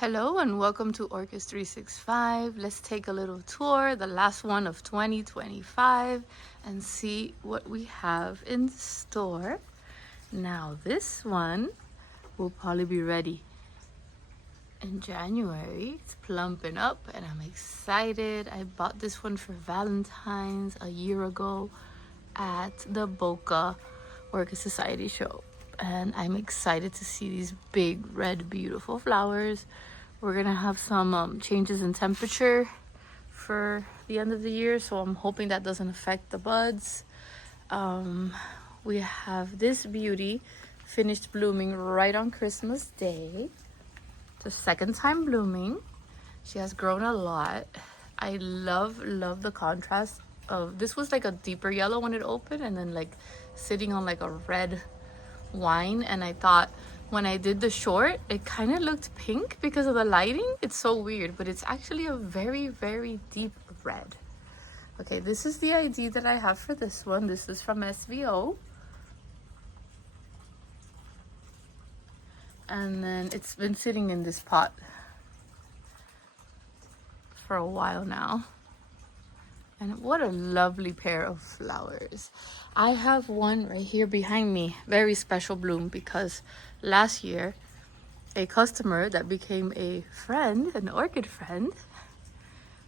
Hello and welcome to Orchids 365. Let's take a little tour, the last one of 2025, and see what we have in store. Now this one will probably be ready in January. It's plumping up and I'm excited. I bought this one for Valentine's a year ago at the Boca Orchid Society show. And I'm excited to see these big, red, beautiful flowers. We're gonna have some changes in temperature for the end of the year, so I'm hoping that doesn't affect the buds. We have this beauty finished blooming right on Christmas Day. The second time blooming. She has grown a lot. I love the contrast of this. Was like a deeper yellow when it opened, and then like sitting on like a red wine, and I thought when I did the short it kind of looked pink because of the lighting. It's so weird, but it's actually a very deep red. Okay, this is the ID that I have for this one. This is from SVO, and then it's been sitting in this pot for a while now. And what a lovely pair of flowers. I have one right here behind me, very special bloom, because last year a customer that became a friend, an orchid friend,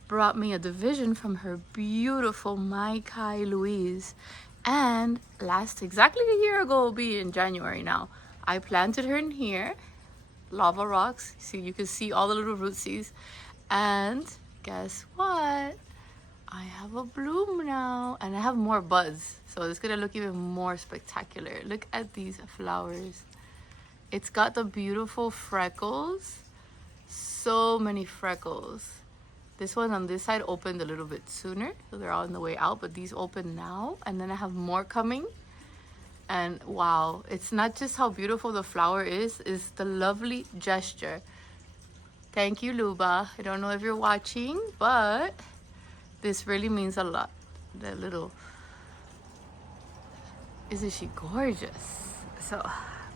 brought me a division from her beautiful Mai Kai Louise. And exactly a year ago, will be in January now, I planted her in here, lava rocks. See, you can see all the little rootsies. And guess what? I have a bloom now, and I have more buds, so it's gonna look even more spectacular. Look at these flowers. It's got the beautiful freckles, so many freckles. This one on this side opened a little bit sooner, so they're all on the way out, but these open now, and then I have more coming. And wow, it's not just how beautiful the flower is the lovely gesture. Thank you, Luba. I don't know if you're watching, but this really means a lot. The little, isn't she gorgeous? So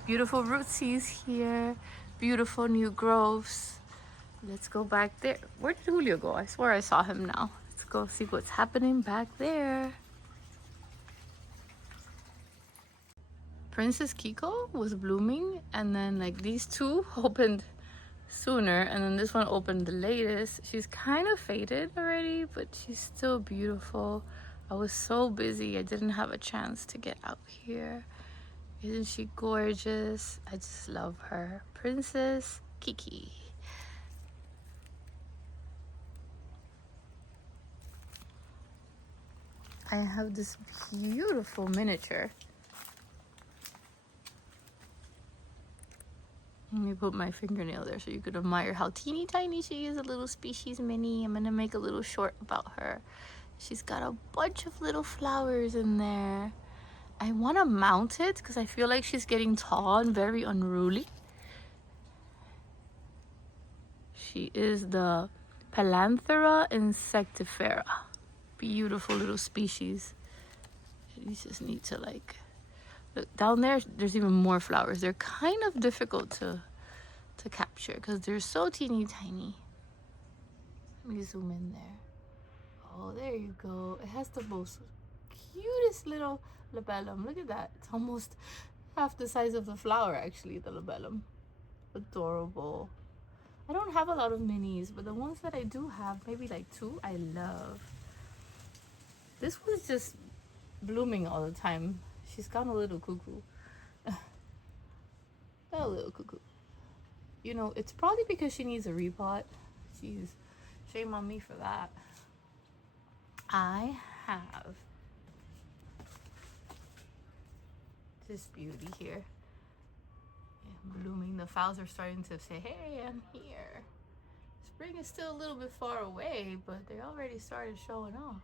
beautiful rootsies here, beautiful new growths. Let's go back there. Where did Julio go? I swear I saw him now. Let's go see what's happening back there. Princess Kiko was blooming, and then like these two opened sooner, and then this one opened the latest. She's kind of faded already, but she's still beautiful. I was so busy, I didn't have a chance to get out here. Isn't she gorgeous? I just love her. Princess Kiki. I have this beautiful miniature. Let me put my fingernail there so you could admire how teeny tiny she is, a little species mini. I'm gonna make a little short about her. She's got a bunch of little flowers in there. I want to mount it because I feel like she's getting tall and very unruly. She is the Palanthera insectivera. Beautiful little species. You just need to like look down there. There's even more flowers. They're kind of difficult to capture because they're so teeny tiny. Let me zoom in there. Oh, there you go. It has the most cutest little labellum. Look at that. It's almost half the size of the flower, actually, the labellum. Adorable. I don't have a lot of minis, but the ones that I do have, maybe like two, I love. This was just blooming all the time. She's gone a little cuckoo. A little cuckoo. You know, it's probably because she needs a repot. Jeez, shame on me for that. I have this beauty here. Yeah, blooming. The flowers are starting to say, hey, I'm here. Spring is still a little bit far away, but they already started showing off.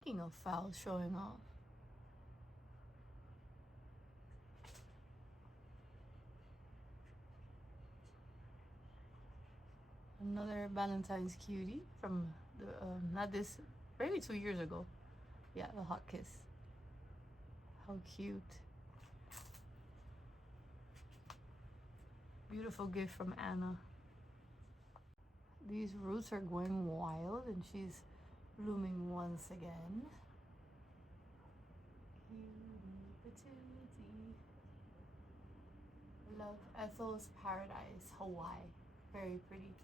Speaking of flowers showing off, another Valentine's cutie from the, not this, maybe 2 years ago. Yeah, the Hot Kiss. How cute. Beautiful gift from Anna. These roots are going wild and she's blooming once again. Cutie patootie. Love Ethel's Paradise, Hawaii. Very pretty.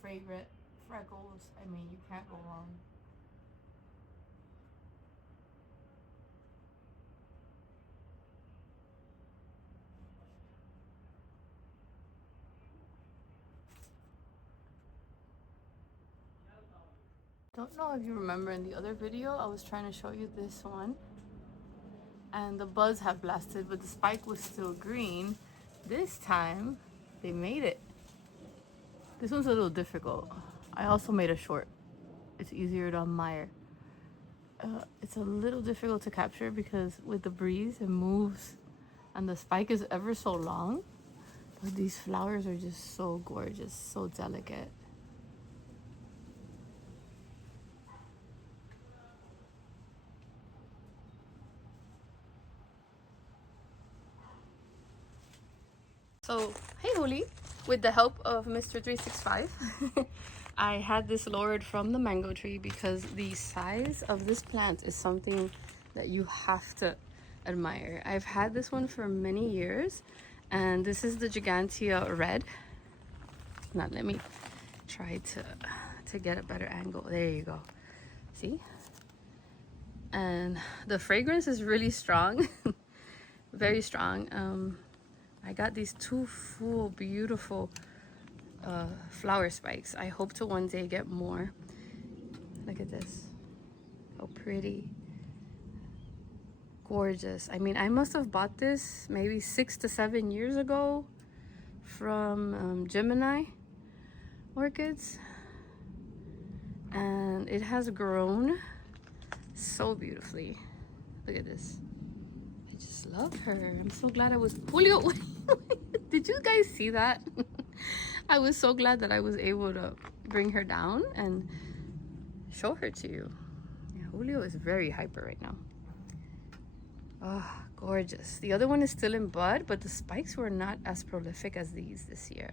Fragrant. Freckles. I mean, you can't go wrong. Don't know if you remember in the other video, I was trying to show you this one. And the buds have blasted, but the spike was still green. This time, they made it. This one's a little difficult. I also made a short. It's easier to admire. It's a little difficult to capture because with the breeze, it moves. And the spike is ever so long. But these flowers are just so gorgeous, so delicate. So, hey Huli, with the help of Mr. 365, I had this lowered from the mango tree because the size of this plant is something that you have to admire. I've had this one for many years, and this is the Gigantia red. Now let me try to get a better angle. There you go. See? And the fragrance is really strong, very strong. I got these two full, beautiful flower spikes. I hope to one day get more. Look at this. How pretty. Gorgeous. I mean, I must have bought this maybe 6 to 7 years ago from Gemini Orchids. And it has grown so beautifully. Look at this. I just love her. I'm so glad I was... Julio, did you guys see that? I was so glad that I was able to bring her down and show her to you. Yeah, Julio is very hyper right now. Oh, gorgeous. The other one is still in bud, but the spikes were not as prolific as these this year.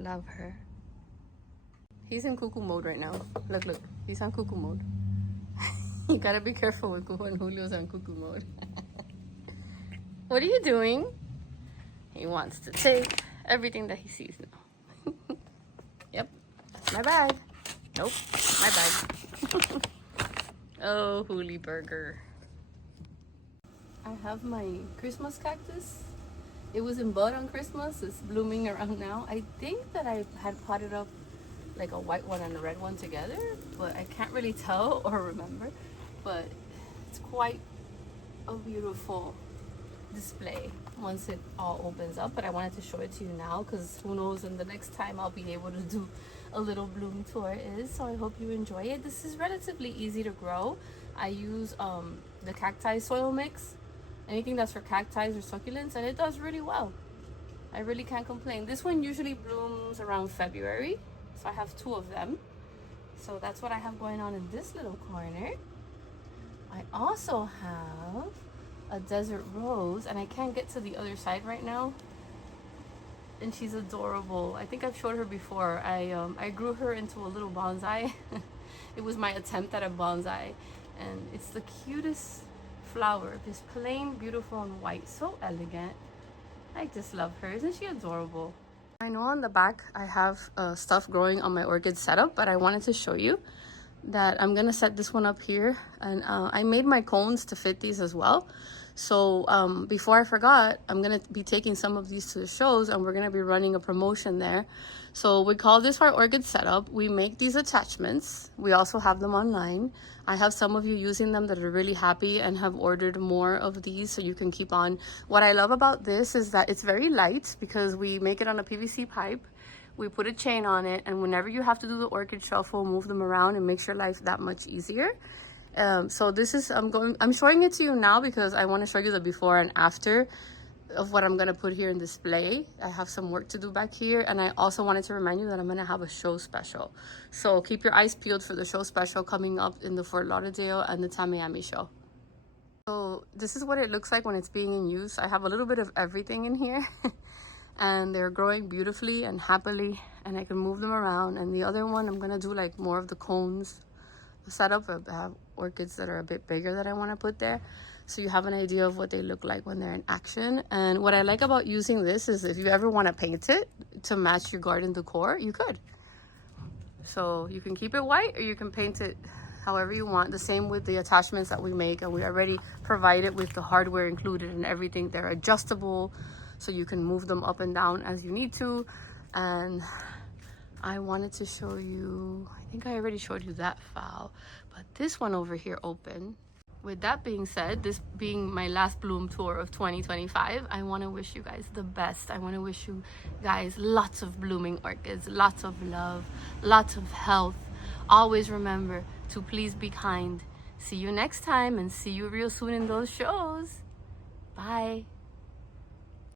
Love her. He's in cuckoo mode right now. Look, look. He's on cuckoo mode. You gotta be careful when Julio's on cuckoo mode. What are you doing? He wants to take everything that he sees now. Yep, that's my bag. Nope, my bag. Oh, Huli Burger. I have my Christmas cactus. It was in bud on Christmas. It's blooming around now. I think that I had potted up like a white one and a red one together, but I can't really tell or remember. But it's quite a beautiful display once it all opens up. But I wanted to show it to you now because who knows when the next time I'll be able to do a little bloom tour is. So I hope you enjoy it. This is relatively easy to grow. I use the cacti soil mix, anything that's for cacti or succulents, and it does really well. I really can't complain. This one usually blooms around February, so I have 2 of them. So that's what I have going on in this little corner. I also have a desert rose, and I can't get to the other side right now. And she's adorable. I think I've showed her before. I grew her into a little bonsai. It was my attempt at a bonsai, and it's the cutest flower, just plain beautiful and white, so elegant. I just love her. Isn't she adorable? I know on the back I have stuff growing on my orchid setup, but I wanted to show you that I'm gonna set this one up here, and I made my cones to fit these as well. So before I forgot, I'm gonna be taking some of these to the shows, and we're gonna be running a promotion there. So we call this our orchid setup. We make these attachments. We also have them online. I have some of you using them that are really happy and have ordered more of these, so you can keep on. What I love about this is that it's very light because we make it on a PVC pipe. We put a chain on it, and whenever you have to do the orchid shuffle, move them around, and makes your life that much easier. So this is, I'm showing it to you now because I want to show you the before and after of what I'm going to put here in display. I have some work to do back here, and I also wanted to remind you that I'm going to have a show special. So keep your eyes peeled for the show special coming up in the Fort Lauderdale and the Tamiami show. So this is what it looks like when it's being in use. I have a little bit of everything in here and they're growing beautifully and happily, and I can move them around. And the other one, I'm gonna do like more of the cones setup. I have orchids that are a bit bigger that I want to put there, so you have an idea of what they look like when they're in action. And what I like about using this is if you ever want to paint it to match your garden decor, you could. So you can keep it white or you can paint it however you want. The same with the attachments that we make, and we already provide it with the hardware included and everything. They're adjustable, so you can move them up and down as you need to. And I wanted to show you, I think I already showed you that file, but this one over here open. With that being said, this being my last bloom tour of 2025, I want to wish you guys the best. I want to wish you guys lots of blooming orchids, lots of love, lots of health. Always remember to please be kind. See you next time, and see you real soon in those shows. Bye.